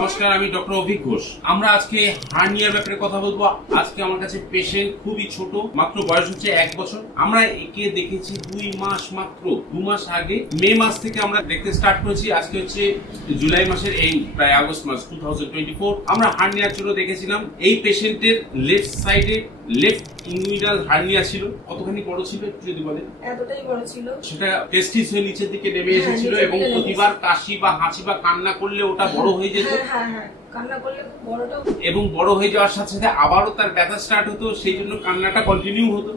নমস্কার, আমি ডক্টর অভিক ঘোষ। আমরা আজকে হার্নিয়ার ব্যাপারে কথা বলবো। আজকে আমার কাছে পেশেন্ট খুবই ছোট, মাত্র বয়স হচ্ছে 1 বছর। আমরা একে দেখেছি 2 মাস, মাত্র 2 মাস আগে মে মাস থেকে আমরা দেখতে স্টার্ট করেছি। আজকে হচ্ছে জুলাই মাসের প্রায় আগস্ট মাস 2024। আমরা হার্নিয়ার জন্য দেখেছিলাম। এই পেশেন্টের লেফট সাইডে লেফট ইনগুইনাল হার্নিয়া ছিল। কতখানি বড় ছিল একটু যদি বলেন। এতটাই বড় ছিল, সেটা টেস্টিস হয়ে নিচের দিকে নেমে এসেছিল এবং প্রতিবার কাশি বা হাঁচি বা কান্না করলে ওটা বড় হয়ে যেত। কান্না করলে বড়টা এবং বড় হয়ে যাওয়ার সাথে সাথে আবারও তার ব্যথা স্টার্ট হতো, সেই জন্য কান্নাটা কন্টিনিউ হতো।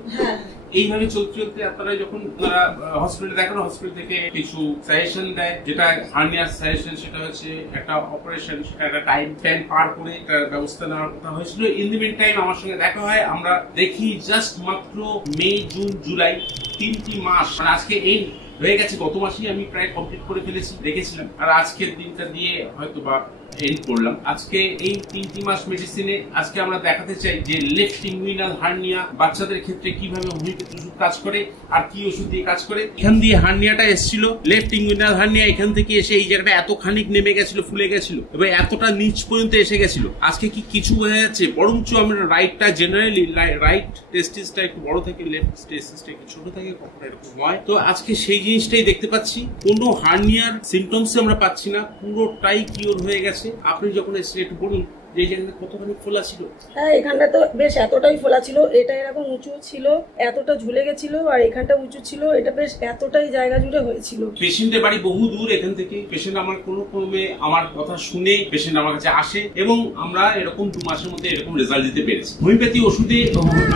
এইভাবে চলতে চলতে আপনারা যখন হসপিটালে দেখানো, হসপিটাল থেকে কিছু সাজেশন দেয়, যেটা হার্নিয়ার সাজেশন, সেটা হচ্ছে একটা অপারেশন, সেটা একটা টাইম পার করে একটা ব্যবস্থা নেওয়ার কথা হয়েছিল। ইন দি মিন টাইম আমার সঙ্গে দেখা হয়, আমরা দেখি জাস্ট মাত্র মে, জুন, জুলাই 3টি মাস, মানে আজকে এই হয়ে গেছে। গত মাসেই আমি প্রায় কমপ্লিট করে ফেলেছি, দেখেছিলাম। আর আজকের দিনটা দিয়ে হয়তো বা এন্ড করলাম। আজকে এই 3টি মাস মেডিসিনে আজকে আমরা দেখাতে চাই যে লেফট ইনগুইনাল হার্নিয়া বাচ্চাদের ক্ষেত্রে কিভাবে হোমিওপ্যাথি ওষুধ কাজ করে আর কি ওষুধ দিয়ে কাজ করে। এখান দিয়ে হার্নিয়াটা এসেছিল, লেফট ইনগুইনাল হার্নিয়া এখান থেকে এসে এই জায়গাটা এত খানিক নেমে গেছিল, ফুলে গেছিল এবং এতটা নিচ পর্যন্ত এসে গেছিল। আজকে কি কিছু বোঝা যাচ্ছে? বরঞ্চ আমরা রাইটটা জেনারেলি রাইট টেস্টিসটা একটু বড় থাকে, লেফট টেস্টিসটা একটু ছোট থাকে, কখনো এরকম হয়। তো আজকে সেই জিনিসটাই দেখতে পাচ্ছি। কোনো হার্নিয়ার সিমটমস আমরা পাচ্ছি না, পুরোটাই কিওর হয়ে গেছে। আপনি যখন এসে একটু বলুন যে জায়গাটা কতখানি ফোলা ছিল। হ্যাঁ, এখানটা তো বেশ এতটাই ফোলা ছিল, এটা এরকম উঁচু ছিল, এতটা ঝুলে গেছিল, আর এখানটা উঁচু ছিল, এটা বেশ এতটাই জায়গা জুড়ে হয়েছিল। পেশেন্টের বাড়ি বহু দূর এখান থেকে। পেশেন্ট আমার কোনো ক্রমে আমার কথা শুনে পেশেন্ট আমার কাছে আসে এবং আমরা এরকম 2 মাসের মধ্যে এরকম রেজাল্ট দিতে পেরেছি। হোমিওপ্যাথি ওষুধে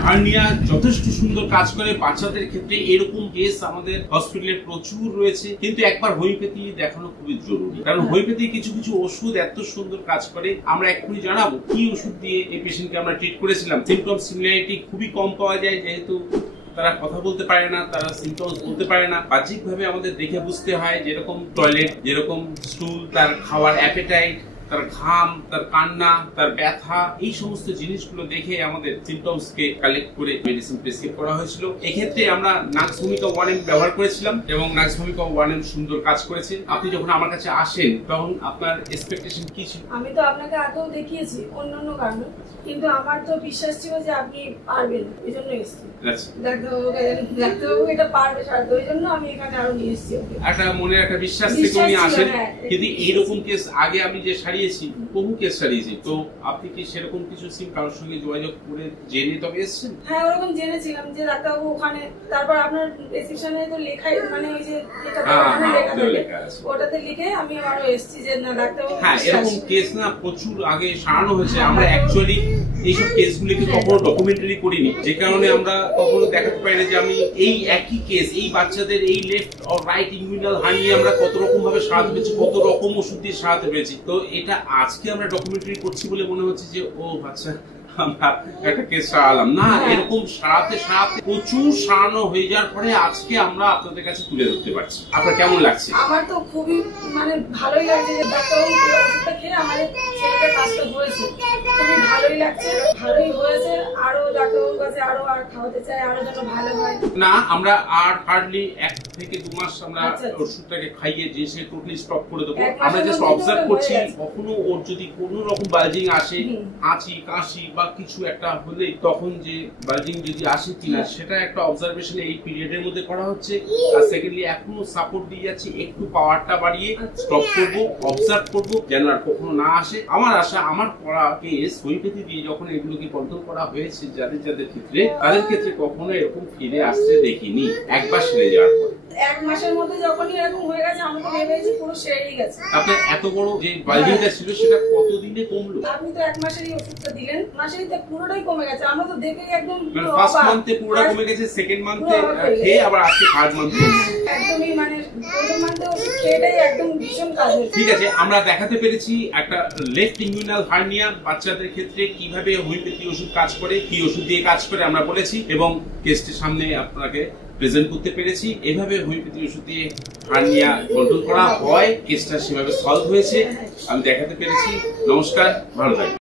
হার্নিয়া যথেষ্ট সুন্দর কাজ করে বাচ্চাদের ক্ষেত্রে। এরকম কেস আমাদের হসপিটালে প্রচুর রয়েছে, কিন্তু একবার হোমিওপ্যাথি দেখানো খুবই জরুরি, কারণ হোমিওপ্যাথি কিছু কিছু ওষুধ এত সুন্দর কাজ করে। আমরা এক্ষুনি জানাবো কি ওষুধ দিয়ে এই পেশেন্টকে আমরা ট্রিট করেছিলাম। সিমটম সিমিলারিটি খুবই কম পাওয়া যায়, যেহেতু তারা কথা বলতে পারে না, তারা সিমটমস বলতে পারে না। বাহ্যিক ভাবে আমাদের দেখে বুঝতে হয়, যেরকম টয়লেট, যেরকম স্টুল, তার খাওয়ার অ্যাপেটাইট, তার ঘাম, তার কান্না, তার ব্যথা, এই সমস্ত জিনিসগুলো দেখে আমাদের সিমটমস কে কালেক্ট করে মেডিসিন প্রেসক্রাইব করা হয়েছিল। এক্ষেত্রে আমরা নাক্স ভূমিকা 1M ব্যবহার করেছিলাম এবং নাক্স ভূমিকা 1M সুন্দর কাজ করেছে। আপনি যখন আমার কাছে আসেন তখন আপনার এক্সপেকটেশন কি ছিল? আমি তো আপনাকে আগেও দেখিয়েছি অন্যান্য কারণে, কিন্তু আমার তো বিশ্বাস ছিল যে আপনি পারবেন, এই জন্য এসেছি। ডাক্তারবাবু এটা পারবে সারাতে, ওই জন্য আমি এখানে আরো নিয়ে এসেছি। একটা মনের একটা বিশ্বাস থেকে উনি আসেন। কিন্তু এইরকম কেস আগে আমি যে সারিয়েছি, বহু কেস সারিয়েছি, তো আপনি কি সেরকম কিছু কারোর সঙ্গে যোগাযোগ করে জেনে তবে এসেছেন? হ্যাঁ, ওরকম জেনেছিলাম যে ডাক্তারবাবু ওখানে, তারপর আপনার প্রেসক্রিপশনে তো লেখাই, মানে ওই যে ওটাতে লিখে আমি আরো এসেছি যে না ডাক্তারবাবু। হ্যাঁ, এরকম কেস না প্রচুর আগে সারানো হয়েছে। আমরা অ্যাকচুয়ালি এইসব কেসগুলিকে কখনো ডকুমেন্টারি করিনি, যে কারণে আমরা কখনো দেখাতে পারি না যে আমি এই একই কেস, এই বাচ্চাদের এই left or right inguinal hernia আমরা কত রকম ভাবে সারাতে পেরেছি, কত রকম ওষুধ দিয়ে সারাতে পেরেছি। তো এটা আজকে আমরা ডকুমেন্টারি করছি বলে মনে হচ্ছে যে ও আচ্ছা আমরা একটা কেস সারালাম না। এরকম সারাতে সারাতে প্রচুর সারানো হয়ে যাওয়ার পরে আজকে আমরা আপনাদের কাছে তুলে ধরতে পারছি। আপনার কেমন লাগছে? আমার তো খুবই মানে ভালোই লাগছে যে ডাক্তারবাবু ওষুধটা খেয়ে আমাদের ছেলেটার কাজটা হয়েছে, খুবই ভালোই লাগছে, ভালোই হয়েছে। আরো ডাক্তারবাবুর কাছে আরো আর খাওয়াতে চাই, আরো যেন ভালো হয়। না, আমরা আর হার্ডলি 1 থেকে 2 মাস আমরা ওষুধটাকে খাইয়ে যে সে টোটালি স্টপ করে দেবো। আমরা জাস্ট অবজার্ভ করছি, কখনো ওর যদি কোনো রকম বালজিং আসে, হাঁচি কাশি বা কিছু একটা হলে, তখন যে বালজিং যদি আসে কিনা সেটা একটা অবজারভেশন এই পিরিয়ডের মধ্যে করা হচ্ছে। আর সেকেন্ডলি এখনো সাপোর্ট দিয়ে যাচ্ছি, একটু পাওয়ারটা বাড়িয়ে স্টপ করবো, অবজার্ভ করবো যেন আর কখনো না আসে। আমার আশা, আমার পড়া কেস হোমিওপ্যাথি দিয়ে যখন এগুলোকে কন্ট্রোল করা হয়েছে যাদের যাদের ক্ষেত্রে, তাদের ক্ষেত্রে কখনো এরকম ফিরে আসতে দেখিনি একবার সেরে যাওয়ার পর। 1 মাসের মধ্যে যখনই এরকম হয়ে গেছে আমি তো ভেবেছি পুরো সেরেই গেছে। আপনার এত বড় যে বালজিংটা ছিল সেটা কতদিনে কমলো? আপনি তো 1 মাসেরই ওষুধটা দিলেন, মাসেই তো পুরোটাই কমে গেছে। আমরা তো দেখেই একদম ফার্স্ট মান্থে পুরোটা কমে গেছে, সেকেন্ড মান্থে খেয়ে আবার আজকে থার্ড মান্থে একদমই মানে প্রথম মান্থে ওষুধ খেয়েটাই একদম ভীষণ কাজ হয়েছে। ঠিক আছে, আমরা দেখাতে পেরেছি একটা লেফট ইনগুইনাল হার্নিয়া বাচ্চাদের ক্ষেত্রে কিভাবে হোমিওপ্যাথি ওষুধ কাজ করে, কি ওষুধ দিয়ে কাজ করে আমরা বলেছি এবং কেসটির সামনে আপনাকে প্রেজেন্ট করতে পেরেছি। এভাবে হোমিওপ্যাথি ওষুধ দিয়ে হার্নিয়া কন্ট্রোল করা হয়, কেসটা সেভাবে সলভ হয়েছে, আমি দেখাতে পেরেছি। নমস্কার, ভালো থাকবেন।